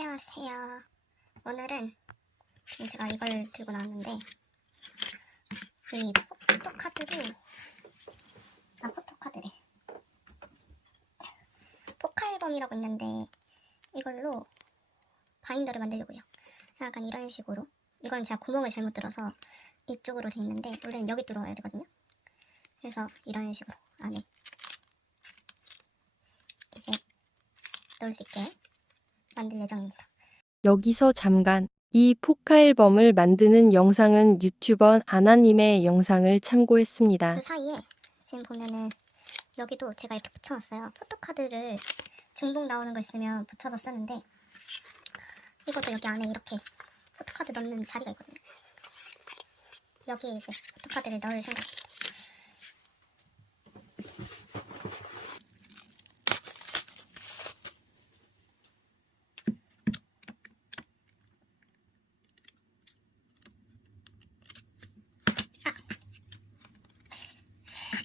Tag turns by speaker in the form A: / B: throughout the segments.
A: 안녕하세요. 오늘은 제가 이걸 들고 나왔는데 이 포토카드로 아 포토카드래 포카앨범이라고 있는데 이걸로 바인더를 만들려고요. 약간 이런 식으로 이건 제가 구멍을 잘못 들어서 이쪽으로 돼 있는데 원래는 여기 뚫어야 되거든요. 그래서 이런 식으로 안에 이제 넣을 수 있게 만들 예정입니다.
B: 여기서 잠깐 이 포카 앨범을 만드는 영상은 유튜버 아나님의 영상을 참고했습니다.
A: 그 사이에 지금 보면은 여기도 제가 이렇게 붙여놨어요. 포토카드를 중복 나오는 거 있으면 붙여서 쓰는데 이것도 여기 안에 이렇게 포토카드 넣는 자리가 있거든요. 여기에 이제 포토카드를 넣을 생각입니다.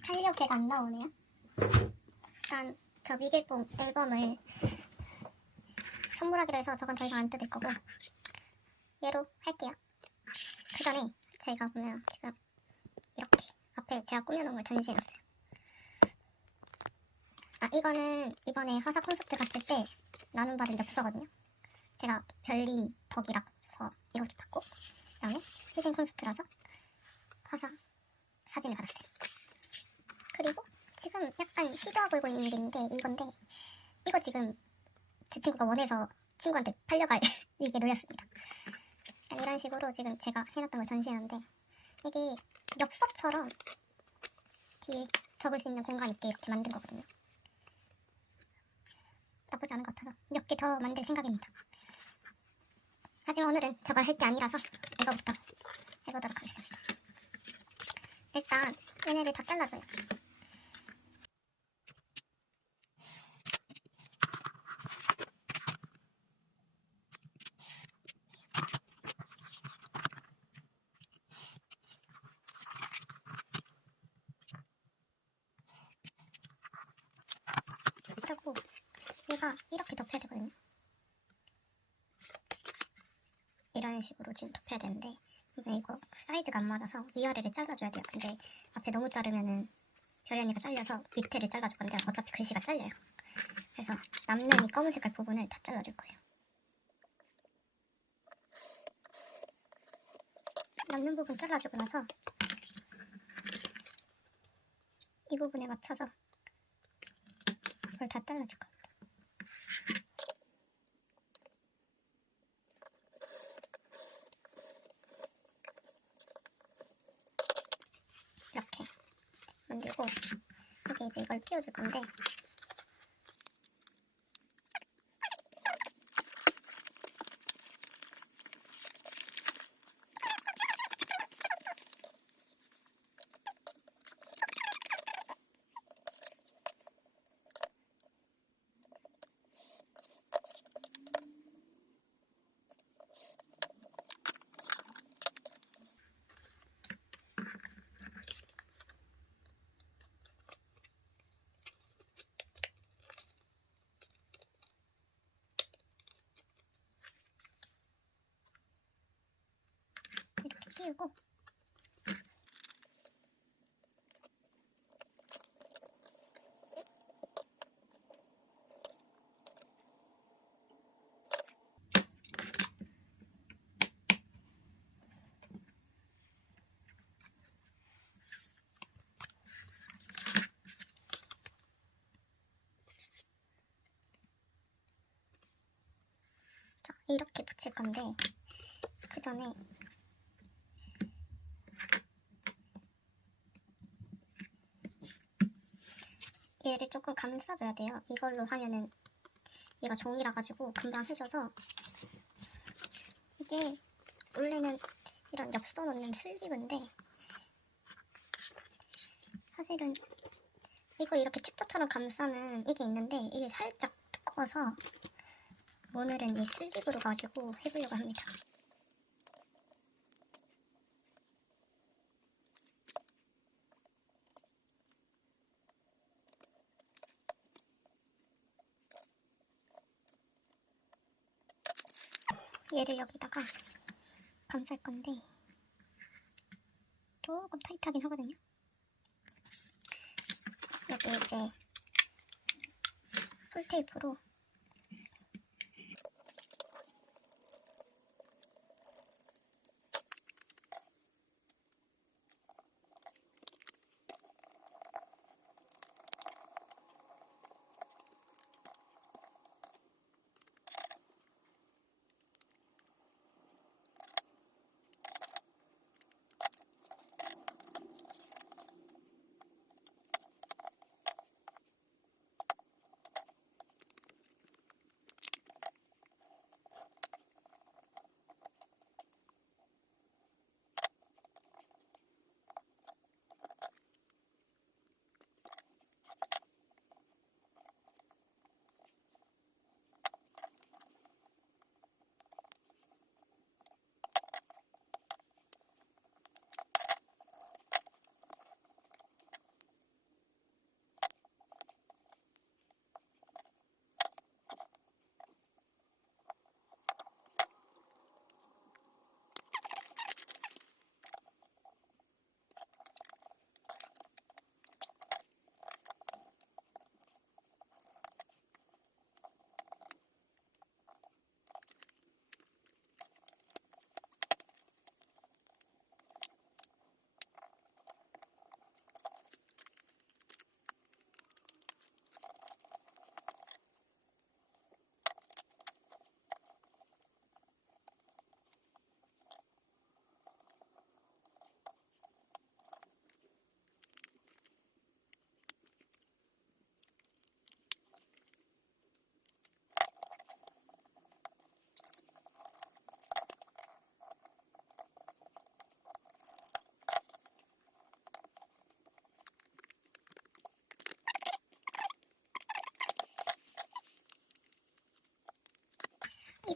A: 탄력대가 안 나오네요. 일단 저 미개봉 앨범을 선물하기로 해서 저건 더 이상 안 뜯을 거고 얘로 할게요. 그 전에 저희가 보면 지금 이렇게 앞에 제가 꾸며놓은 걸 전시해놨어요. 아 이거는 이번에 화사 콘서트 갔을 때 나눔 받은 엽서거든요. 제가 별님 덕이라고 해서 이걸 받고 그다음에 휴진 콘서트라서 화사 사진을 받았어요. 그리고 지금 약간 시도하고 있는 게 있는데 이건데 이거 지금 제 친구가 원해서 친구한테 팔려갈 위기에 놓였습니다. 이런 식으로 지금 제가 해놨던 걸 전시하는데 이게 엽서처럼 뒤에 적을 수 있는 공간 있게 이렇게 만든 거거든요. 나쁘지 않은 것 같아서 몇 개 더 만들 생각입니다. 하지만 오늘은 저걸 할 게 아니라서 이거부터 해보도록 하겠습니다. 일단 얘네를 다 잘라줘요. 그리고 얘가 이렇게 덮여야 되거든요. 이런 식으로 지금 덮여야 되는데 이거 사이즈가 안 맞아서 위아래를 잘라줘야 돼요. 근데 앞에 너무 자르면은 별연이가 잘려서 밑에를 잘라줄 건데 어차피 글씨가 잘려요. 그래서 남는 이 검은 색깔 부분을 다 잘라줄 거예요. 남는 부분 잘라주고 나서 이 부분에 맞춰서 이걸 다 잘라줄 겁니다. 이렇게 만들고 여기 이제 이걸 끼워줄 건데 자, 이렇게 붙일 건데 그 전에 얘를 조금 감싸줘야 돼요. 이걸로 하면은 얘가 종이라 가지고 금방 해져서 이게 원래는 이런 엽서 넣는 슬립인데 사실은 이거 이렇게 챕터처럼 감싸는 이게 있는데 이게 살짝 두꺼워서 오늘은 이 슬립으로 가지고 해보려고 합니다. 얘를 여기다가 감쌀 건데 조금 타이트하긴 하거든요. 여기 이제 풀테이프로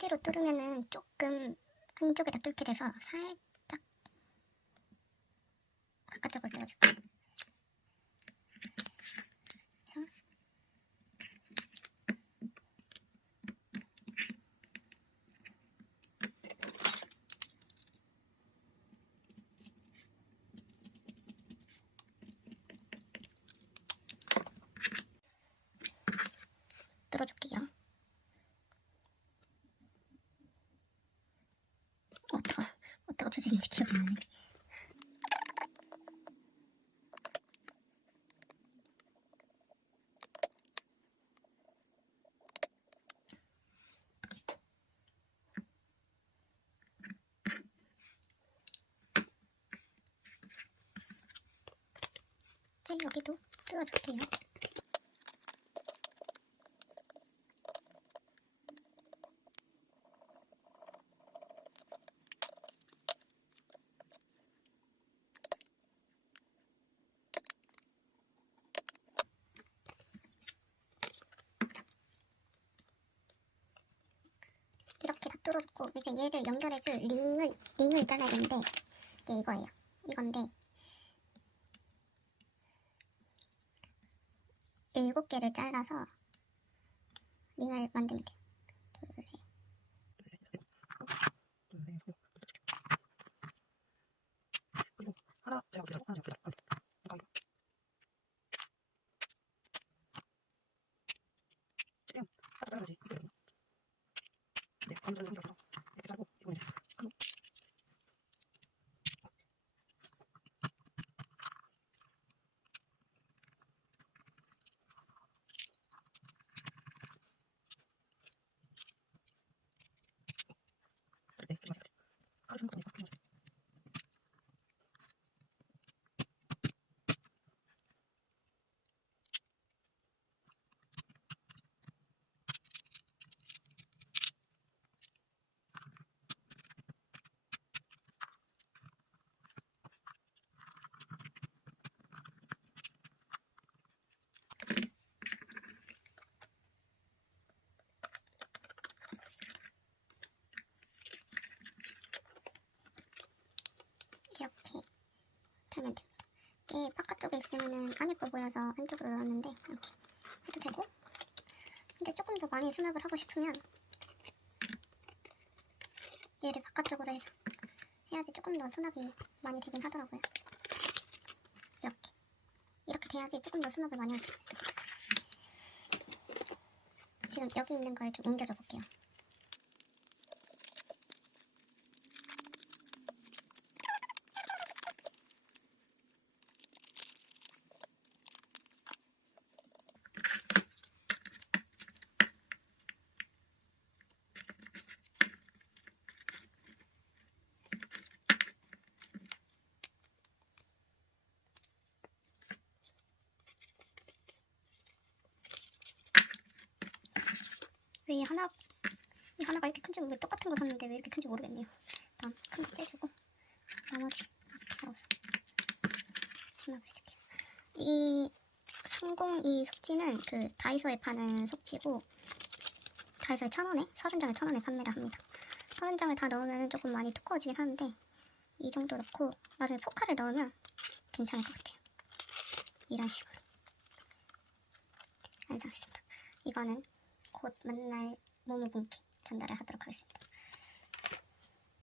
A: 이대로 뚫으면은 조금 한쪽에다 뚫게 돼서 살짝 바깥쪽을 뚫어줄게요. 그래서 뚫어줄게요. 어떡하, 어떡하 표정인지 기억이 안 나네. 이제 여기도 뚫어줄게요. 뚫어줬고 이제 얘를 연결해줄 링을 링을 잘라야 되는데 이게 이거예요. 이건데 일곱 개를 잘라서 링을 만들면.
C: 그리고 하나 제가 그리고 하나 제가 하나 최대한 하나 잘라야지 이렇게 되거든요. 네, 아무 잘라 이렇게 이렇게 자르고 이거 이제 그리고 네, 좀 맞아요. 가르치는 거니까 좀 맞아요.
A: 이렇게 달면 됩니다. 이게 바깥쪽에 있으면은 안 예뻐 보여서 안쪽으로 넣었는데 이렇게 해도 되고 근데 조금 더 많이 수납을 하고 싶으면 얘를 바깥쪽으로 해서 해야지 조금 더 수납이 많이 되긴 하더라고요. 이렇게 이렇게 돼야지 조금 더 수납을 많이 할 수 있어요. 지금 여기 있는 걸 좀 옮겨줘 볼게요. 왜이 하나 이 하나가 이렇게 큰지 왜 똑같은 거 샀는데 왜 이렇게 큰지 모르겠네요. 일단 큰 거 빼주고 나머지 수납을 해줄게요. 이 302 속지는 그 다이소에 파는 속지고 다이소에 천 원에 서른 장에 천 원에 판매를 합니다. 서른 장을 다 넣으면 조금 많이 두꺼워지긴 하는데 이 정도 넣고 나중에 포카를 넣으면 괜찮을 것 같아요. 이런 식으로 완성했습니다. 이거는 곧 만날 모모분께 전달을 하도록 하겠습니다.